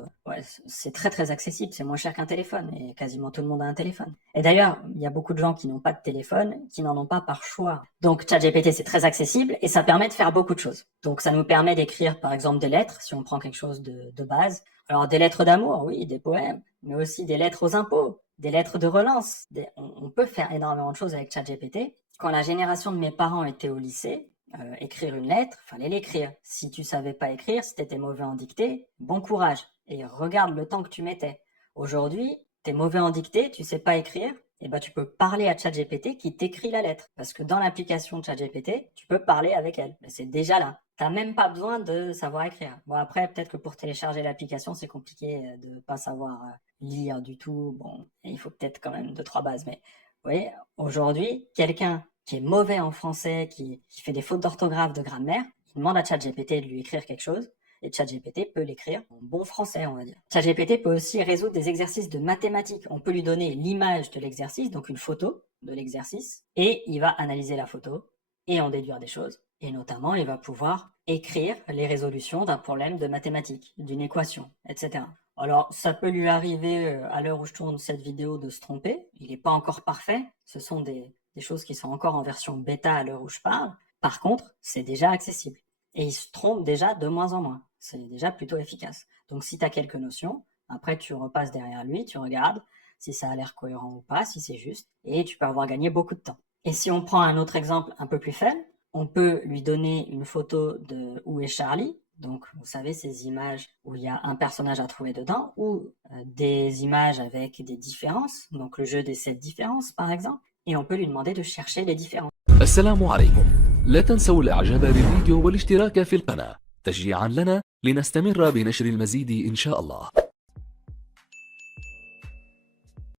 c'est très très accessible, c'est moins cher qu'un téléphone et quasiment tout le monde a un téléphone. Et d'ailleurs, il y a beaucoup de gens qui n'ont pas de téléphone, qui n'en ont pas par choix. Donc ChatGPT, c'est très accessible et ça permet de faire beaucoup de choses. Donc ça nous permet d'écrire par exemple des lettres, si on prend quelque chose de base. Alors des lettres d'amour, oui, des poèmes, mais aussi des lettres aux impôts, des lettres de relance. On peut faire énormément de choses avec ChatGPT. Quand la génération de mes parents était au lycée, écrire une lettre, fallait l'écrire. Si tu savais pas écrire, si t'étais mauvais en dictée, bon courage. Et regarde le temps que tu mettais. Aujourd'hui, t'es mauvais en dictée, tu sais pas écrire, et ben tu peux parler à ChatGPT qui t'écrit la lettre. Parce que dans l'application de ChatGPT, tu peux parler avec elle. Mais c'est déjà là. T'as même pas besoin de savoir écrire. Bon après, peut-être que pour télécharger l'application, c'est compliqué de pas savoir lire du tout. Bon, il faut peut-être quand même 2-3 bases. Mais vous voyez, aujourd'hui, quelqu'un qui est mauvais en français, qui fait des fautes d'orthographe, de grammaire, il demande à ChatGPT de lui écrire quelque chose. Et ChatGPT peut l'écrire en bon français, on va dire. ChatGPT peut aussi résoudre des exercices de mathématiques. On peut lui donner l'image de l'exercice, donc une photo de l'exercice, et il va analyser la photo et en déduire des choses. Et notamment, il va pouvoir écrire les résolutions d'un problème de mathématiques, d'une équation, etc. Alors, ça peut lui arriver, à l'heure où je tourne cette vidéo, de se tromper. Il n'est pas encore parfait. Ce sont des choses qui sont encore en version bêta à l'heure où je parle. Par contre, c'est déjà accessible. Et il se trompe déjà de moins en moins. C'est déjà plutôt efficace. Donc, si tu as quelques notions, après, tu repasses derrière lui, tu regardes si ça a l'air cohérent ou pas, si c'est juste, et tu peux avoir gagné beaucoup de temps. Et si on prend un autre exemple un peu plus faible, on peut lui donner une photo de Où est Charlie? Donc, vous savez, ces images où il y a un personnage à trouver dedans, ou des images avec des différences, donc le jeu des 7 différences, par exemple, et on peut lui demander de chercher les différences. السلام عليكم. لا تنسوا الإعجاب بالفيديو والاشتراك في القناة تشجيعا لنا لنستمر بنشر المزيد إن شاء الله.